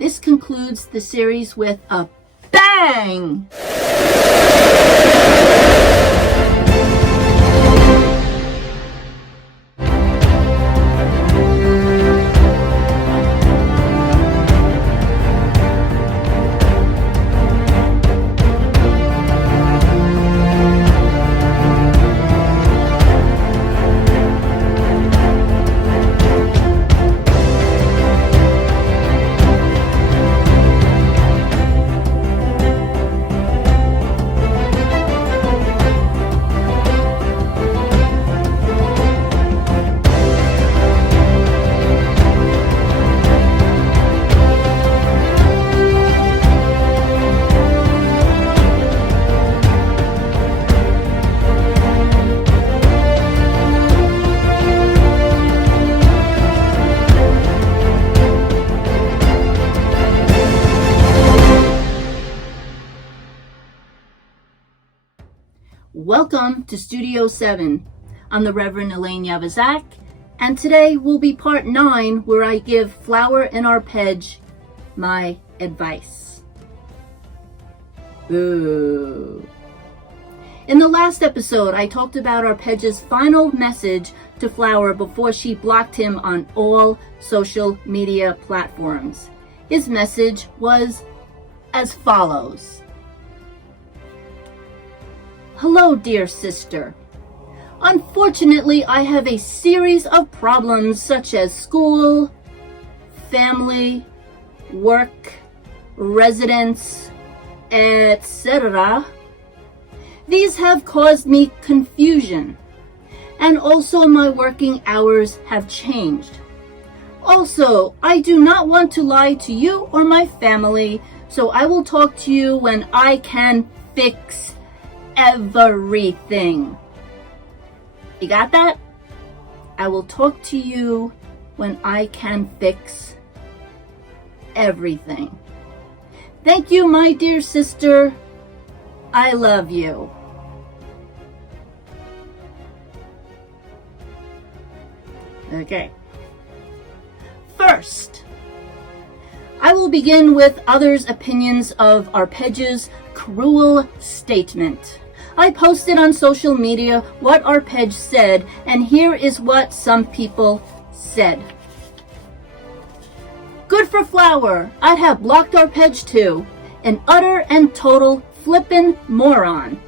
This concludes the series with a bang! Welcome to Studio 7. I'm the Reverend Elaine Njerve-Zack, and today will be part 9 where I give Flower and Arpegge my advice. Boo. In the last episode, I talked about Arpegge's final message to Flower before she blocked him on all social media platforms. His message was as follows. Hello, dear sister. Unfortunately, I have a series of problems such as school, family, work, residence, etc. These have caused me confusion, and also my working hours have changed. Also, I do not want to lie to you or my family, so I will talk to you when I can fix everything. You got that? I will talk to you when I can fix everything. Thank you, my dear sister. I love you. Okay. First, I will begin with others' opinions of Arpegge's cruel statement. I posted on social media what Arpegge said, and here is what some people said. Good for Flower. I'd have blocked Arpegge too. An utter and total flippin' moron.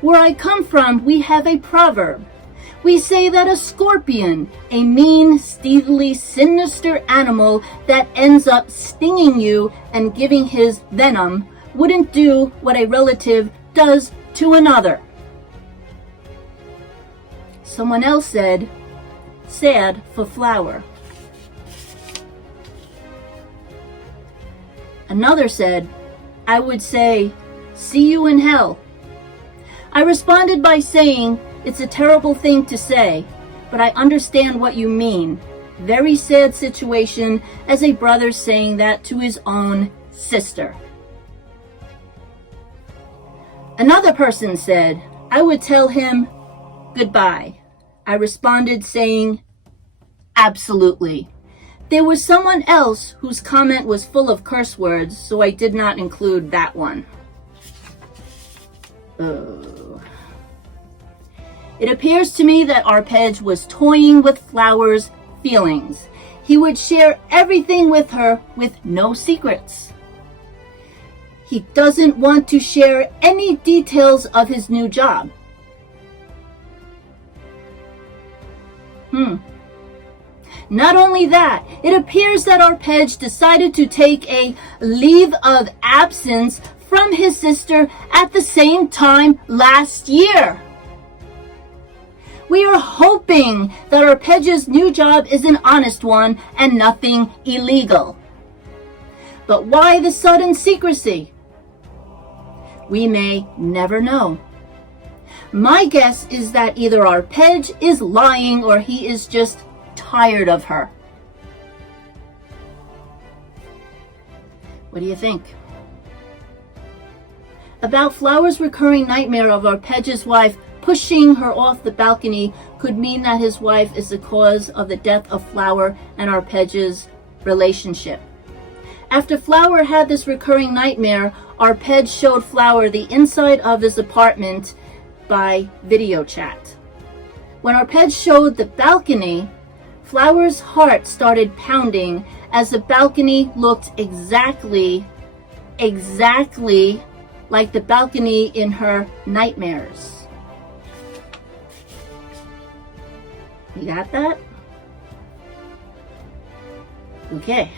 Where I come from, we have a proverb. We say that a scorpion, a mean, stealthy, sinister animal that ends up stinging you and giving his venom, wouldn't do what a relative does to another. Someone else said, sad for Flower. Another said, I would say, see you in hell. I responded by saying, it's a terrible thing to say, but I understand what you mean. Very sad situation as a brother saying that to his own sister. Another person said, I would tell him goodbye. I responded saying, absolutely. There was someone else whose comment was full of curse words, so I did not include that one. It appears to me that Arpegge was toying with Flower's feelings. He would share everything with her with no secrets. He doesn't want to share any details of his new job. Not only that, it appears that Arpegge decided to take a leave of absence from his sister at the same time last year. We are hoping that Arpegge's new job is an honest one and nothing illegal. But why the sudden secrecy? We may never know. My guess is that either Arpegge is lying or he is just tired of her. What do you think? About Flower's recurring nightmare of Arpegge's wife pushing her off the balcony could mean that his wife is the cause of the death of Flower and Arpegge's relationship. After Flower had this recurring nightmare, Arpegge showed Flower the inside of his apartment by video chat. When Arpegge showed the balcony, Flower's heart started pounding as the balcony looked exactly like the balcony in her nightmares. You got that? Okay.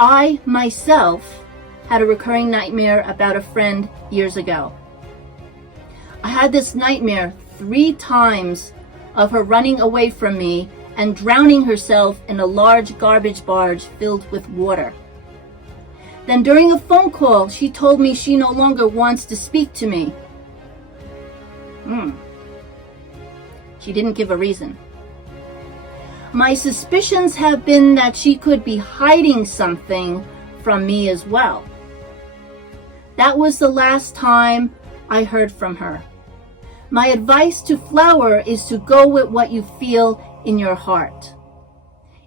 I myself had a recurring nightmare about a friend years ago. I had this nightmare 3 times of her running away from me and drowning herself in a large garbage barge filled with water. Then during a phone call, she told me she no longer wants to speak to me. She didn't give a reason. My suspicions have been that she could be hiding something from me as well. That was the last time I heard from her. My advice to Flower is to go with what you feel in your heart.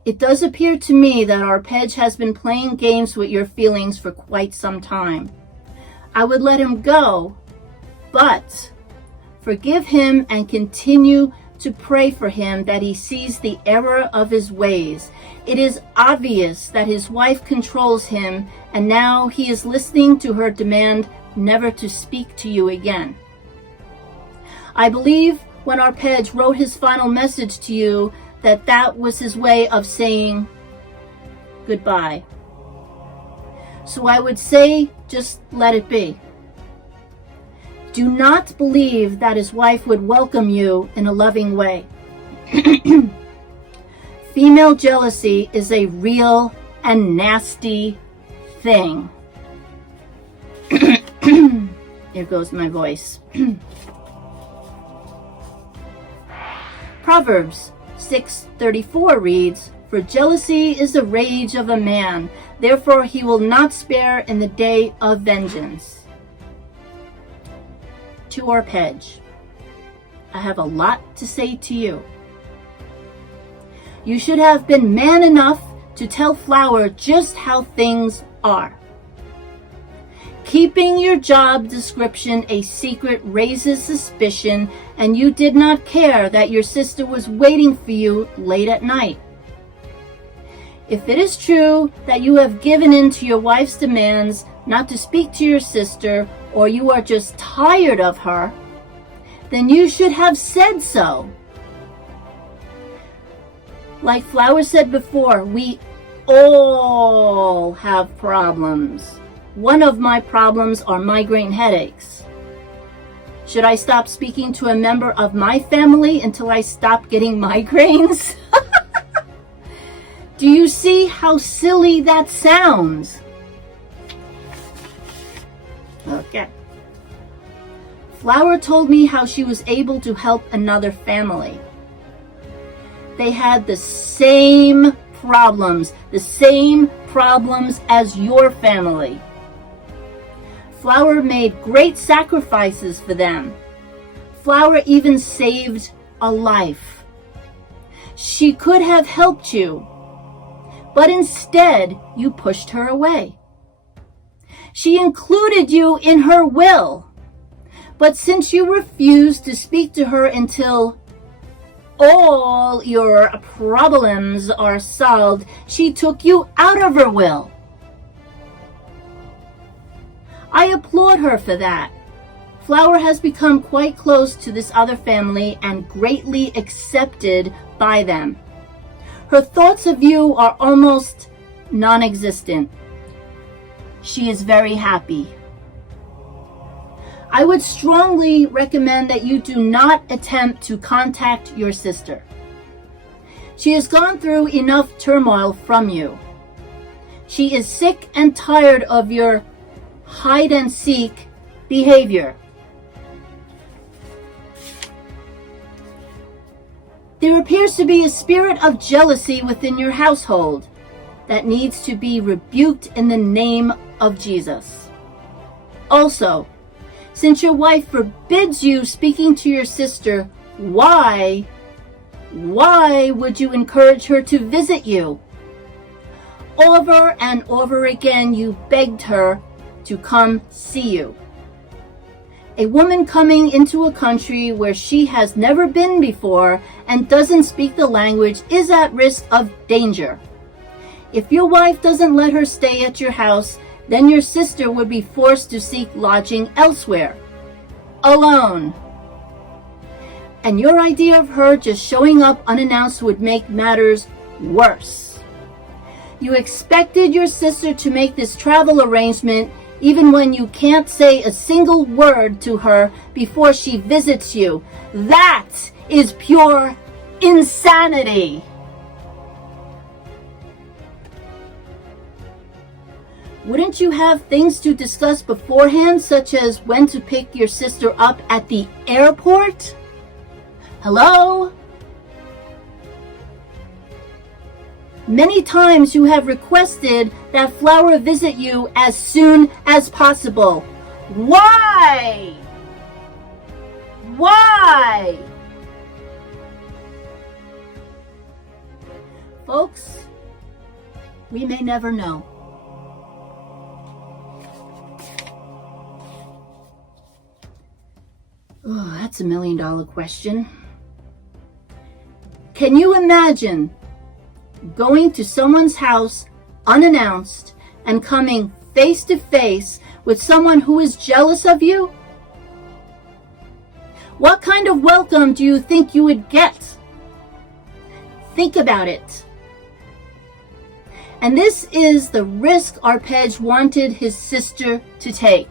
It does appear to me that Arpegge has been playing games with your feelings for quite some time. I would let him go, but forgive him and continue to pray for him that he sees the error of his ways. It is obvious that his wife controls him, and now he is listening to her demand never to speak to you again. I believe when Arpegge wrote his final message to you that was his way of saying goodbye. So I would say just let it be. Do not believe that his wife would welcome you in a loving way. Female jealousy is a real and nasty thing. Here goes my voice. Proverbs 6:34 reads, "For jealousy is the rage of a man, therefore he will not spare in the day of vengeance." To Arpegge, I have a lot to say to you. You should have been man enough to tell Flower just how things are. Keeping your job description a secret raises suspicion, and you did not care that your sister was waiting for you late at night. If it is true that you have given in to your wife's demands not to speak to your sister, or you are just tired of her, then you should have said so. Like Flower said before, we all have problems. One of my problems are migraine headaches. Should I stop speaking to a member of my family until I stop getting migraines? Do you see how silly that sounds? Okay. Flower told me how she was able to help another family. They had the same problems as your family. Flower made great sacrifices for them. Flower even saved a life. She could have helped you, but instead you pushed her away. She included you in her will, but since you refused to speak to her until all your problems are solved, she took you out of her will. I applaud her for that. Flower has become quite close to this other family and greatly accepted by them. Her thoughts of you are almost non-existent. She is very happy. I would strongly recommend that you do not attempt to contact your sister. She has gone through enough turmoil from you. She is sick and tired of your hide and seek behavior. There appears to be a spirit of jealousy within your household that needs to be rebuked in the name of Jesus. Also, since your wife forbids you speaking to your sister, why would you encourage her to visit you? over and over again you begged her to come see you. A woman coming into a country where she has never been before and doesn't speak the language is at risk of danger. If your wife doesn't let her stay at your house, then your sister would be forced to seek lodging elsewhere, alone. And your idea of her just showing up unannounced would make matters worse. You expected your sister to make this travel arrangement even when you can't say a single word to her before she visits you. That is pure insanity. Wouldn't you have things to discuss beforehand, such as when to pick your sister up at the airport? Hello? Many times you have requested that Flower visit you as soon as possible. Why? Why? Folks, we may never know. Oh, that's $1 million question. Can you imagine going to someone's house unannounced and coming face to face with someone who is jealous of you? What kind of welcome do you think you would get? Think about it. And this is the risk Arpegge wanted his sister to take.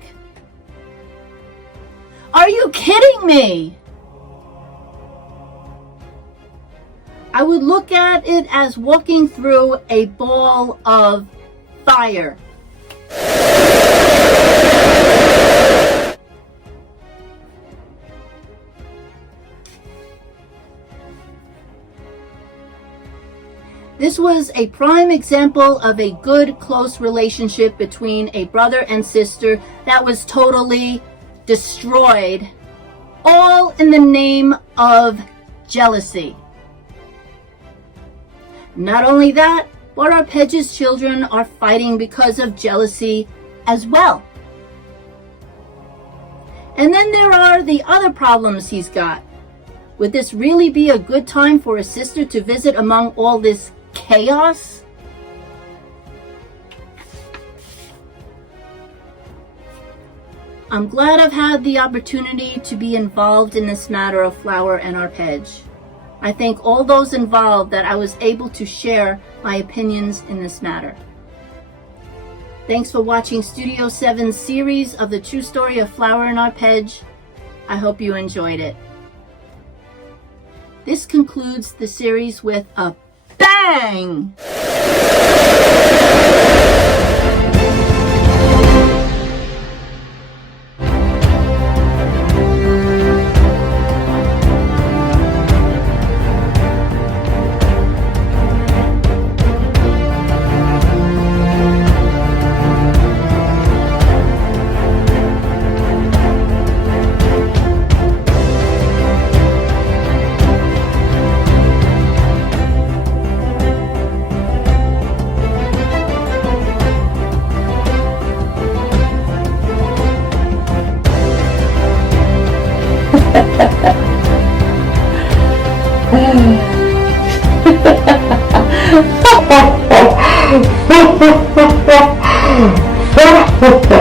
Are you kidding me? I would look at it as walking through a ball of fire. This was a prime example of a good, close relationship between a brother and sister that was totally destroyed, all in the name of jealousy. Not only that, but Arpegge's children are fighting because of jealousy as well. And then there are the other problems he's got. Would this really be a good time for a sister to visit among all this chaos? I'm glad I've had the opportunity to be involved in this matter of Flower and Arpegge. I thank all those involved that I was able to share my opinions in this matter. Thanks for watching Studio 7's series of the true story of Flower and Arpegge. I hope you enjoyed it. This concludes the series with a bang! Ha ha ha!